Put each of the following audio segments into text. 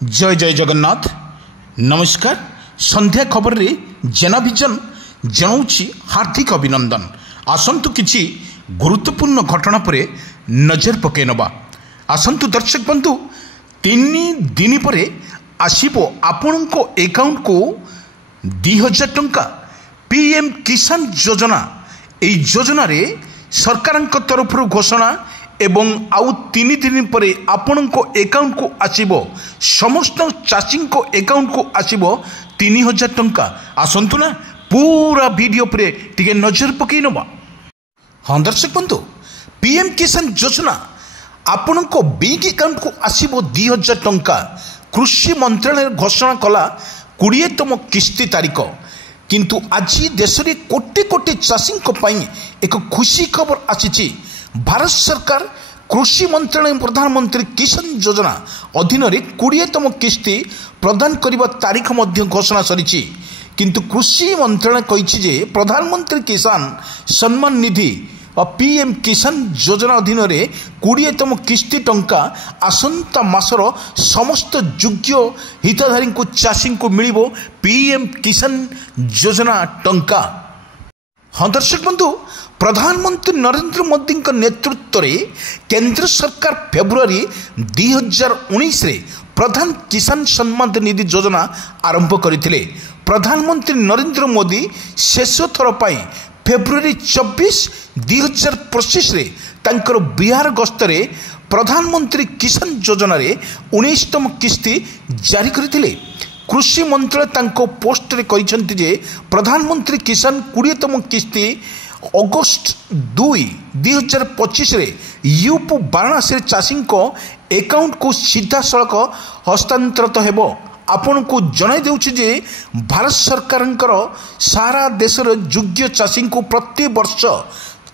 जय जय जगन्नाथ नमस्कार। संध्या खबर रे जेनाभिजन जनाऊँगी हार्दिक अभिनंदन। आसंतु किछि गुरुत्वपूर्ण घटना पर नजर पकई नबा। आसंतु दर्शक बंधु 3 दिन पर आसीबो आपणको अकाउंट को 2000 टंका पीएम किसान योजना। এই যোজনারে सरकारଙ୍କ तरफରୁ घोषणा एवं आउ 3 दिन पर आपणको अकाउंट को आसीबो समस्त चाषी अकाउंट को आसीबो 3000 टंका। आसंतु ना पूरा वीडियो पर टिके नजर पकई नबा। हाँ दर्शक बंधु पीएम किसान योजना आपणको बैंक अकाउंट को आसीबो 2000 टंका। कृषि मंत्रालय घोषणा कला 20तम किस्ती तारीख। किंतु आज देश में कोटी कोटी चाषी एक खुशी खबर आसी। भारत सरकार कृषि मंत्रालय प्रधानमंत्री किसान योजना अधीन 20तम किस्ती प्रदान करने तारीख घोषणा सरी। किंतु कृषि मंत्रालय कही प्रधानमंत्री किसान सम्मान निधि और पीएम किसान योजना अधीन 20तम किस्ती टंका आसंता मासर समस्त योग्य हिताधारी को चाषी को मिलिबो पीएम किसान योजना टंका। हाँ दर्शक बंधु प्रधानमंत्री नरेंद्र मोदी नेतृत्व में केंद्र सरकार फेब्रुआरी 2019 रे प्रधान किसान सम्मान निधि योजना आरंभ करथिले। प्रधानमंत्री नरेंद्र मोदी शेष थर पाई फेब्रुआरी 24 2025 रे तांकर बिहार गस्तरे प्रधानमंत्री किसान योजना रे 19तम किस्ती जारी करथिले। कृषि मंत्रालय तांको पोस्ट रे कहिसंति जे प्रधानमंत्री किसान 20तम किस्ती अगस्त 2 2025 रे यूप वाराणसी चाषी अकाउंट को सीधा सड़क हस्तांतरित हेबो। आपन को जणाई देउछि जे भारत सरकार सारा देशर योग्य चाषी को प्रति वर्ष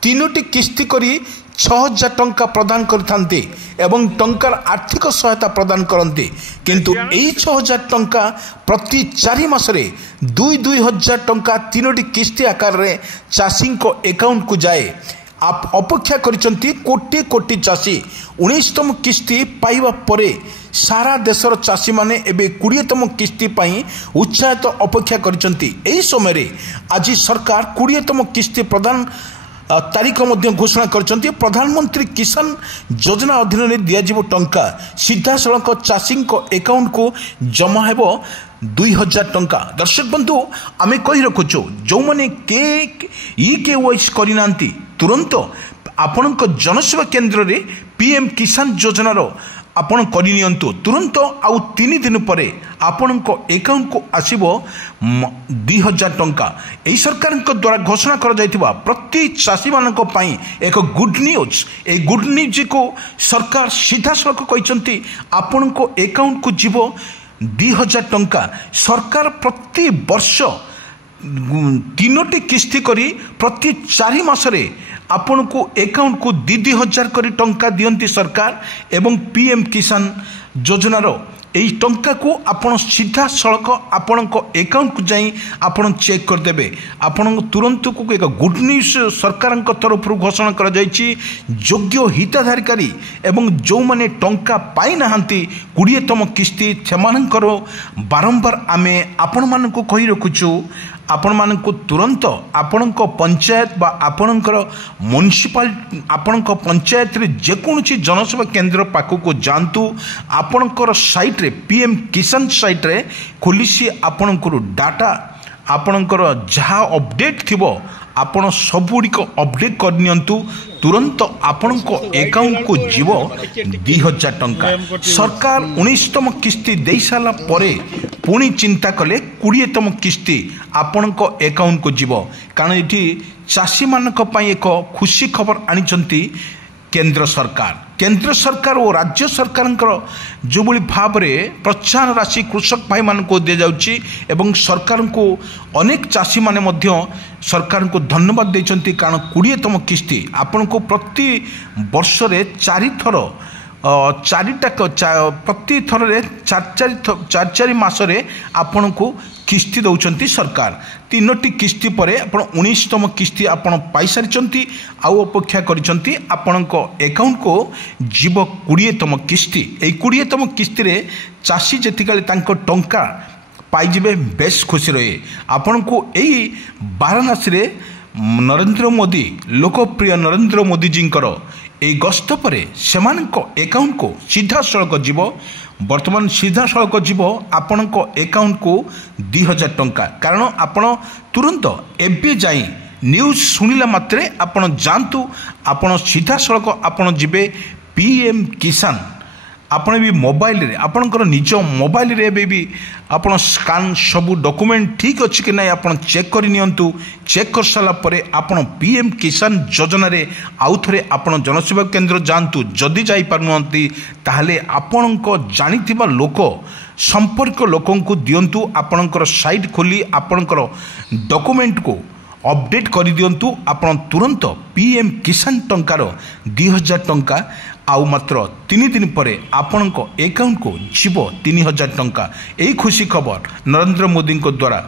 3टी किस्ती करी 6000 टंका प्रदान करथांते एवं टंकार आर्थिक सहायता प्रदान करते। किंतु एई 6000 टंका प्रति 4 मासरे 2000 टंका 3टी किस्ती आकार रे चाषी को अकाउंट को जाए। आप अपेक्षा करिसंती कोटी कोटी चाषी 19तम किस्ती पाइबा परे सारा देशर चाषी माने एबे 20तम किस्ती पाई उत्साहित अपेक्षा करिसंती। एई समय रे आज सरकार 20तम किस्ती प्रदान तारीख मध्य घोषणा करछंती। प्रधानमंत्री किसान योजना अधीन में दियाजिबो टंका सीधा सड़क चाषी अकाउंट को जमा हेबो 2000 टंका। दर्शक बंधु आमे कहि रखुछु जो माने केवाईसी करिनांती तुरंत आपणक जनसेवा केंद्र रे पीएम किसान योजना रो आपण करनियंतु। तुरंत आउ 3 दिन पर आपणक अकाउंट को आसीबो 2000 टंका। एई सरकार द्वारा घोषणा कर जायतिबा प्रति चाषी मानक पई एक good news. A good news को सरकार सीधा सड़क कहिसंती आपणक अकाउंट को जीवो 2000 टंका। सरकार प्रति वर्ष 3टी किस्ती करी प्रति 4 मासरे आपण को अकाउंट को 2000 करी टंका दियंती सरकार एवं पीएम किसान योजना रो एई टंका को आपण सीधा सड़क आपण को अकाउंट को जाई आपण चेक कर देबे। आपण तुरंत को एक गुड न्यूज सरकार तरफ घोषणा कर जायछि। योग्य हिताधारी एवं जो माने टंका पाई नाहंती 20तम किस्ती सेमानकर बारंबार आमे आपण मानकु कहि रखुछु आपण मानकु तुरंत आपणक पंचायत बा आपणकर म्युनिसिपल आपणक पंचायत रे जेकोसी जनसेवा केंद्र पाखु को जानतु। आपणकर साइट रे पीएम किसान साइट रे खोलिसी आपणकर डाटा आपणकर जहा अपडेट थिबो आपण सबुड़िक अपडेट करनियंतु। तुरंत आपणक अकाउंट को जीव 2000 टंका। सरकार 19तम किस्ती दे सारा परे पुणी चिंता कले 20तम किस्ती आपणक अकाउंट को जीव। कारण ये चाषी मानक पई एक खुशी खबर आनिचंती केंद्र सरकार। केंद्र सरकार और राज्य सरकार जो भाव में प्रोत्साहन राशि कृषक भाई मान को दि जाउची एवं सरकार को अनेक चाषी माने मध्य सरकार को धन्यवाद देचंती। कारण 20तम किस्ती आपन को प्रति वर्ष रे 4 थर चारिटा प्रति थर चारि मासरे आपण को किस्ती दौरान सरकार 3टी किस्ती पर आप 19तम किस्ती आपण पाई सारी आउ अपेक्षा करिसेंती आपणक अकाउंट को जीव 20तम किस्ती। ए 20तम किस्ती रे चाषी जेतिकाले तांको टंका पाइबे बेस खुशी रहे। आपण को यही वाराणसी रे नरेंद्र मोदी लोकप्रिय नरेंद्र मोदी जींकर ए गस्त पर सेमानक अकाउंट को सीधा सड़क जीव वर्तमान सीधा सड़क जीव आपणक अकाउंट को 2000 टंका। कारण आपण तुरंत एबे जाई न्यूज सुनिला मात्रे आपण जानतु आपण सीधा सड़क आपण जिबे पीएम किसान आपण भी मोबाइल रे आपणकर निज मोबाइल रे भी आपण स्कान सबू डॉक्यूमेंट ठीक अच्छी कि नहीं आपण चेक कर नियंतु। चेक कर सारा पर आपण पीएम किसान योजना रे आउ थरे आपण जनसेवा केंद्र जानतु। जदि जाई पारुनंती ताहले आपणको जानिथिबा लोक संपर्क लोकन को दियंतु। आपणकर साइट खोली आपणकर डॉक्यूमेंट को अपडेट कर दियंतु। आपण तुरंत पीएम किसान टंकार 2000 टंका आउ मात्र 3 दिन पर आपणक अकाउंट को जीव 3000 टंका। यही खुशी खबर नरेंद्र मोदी द्वारा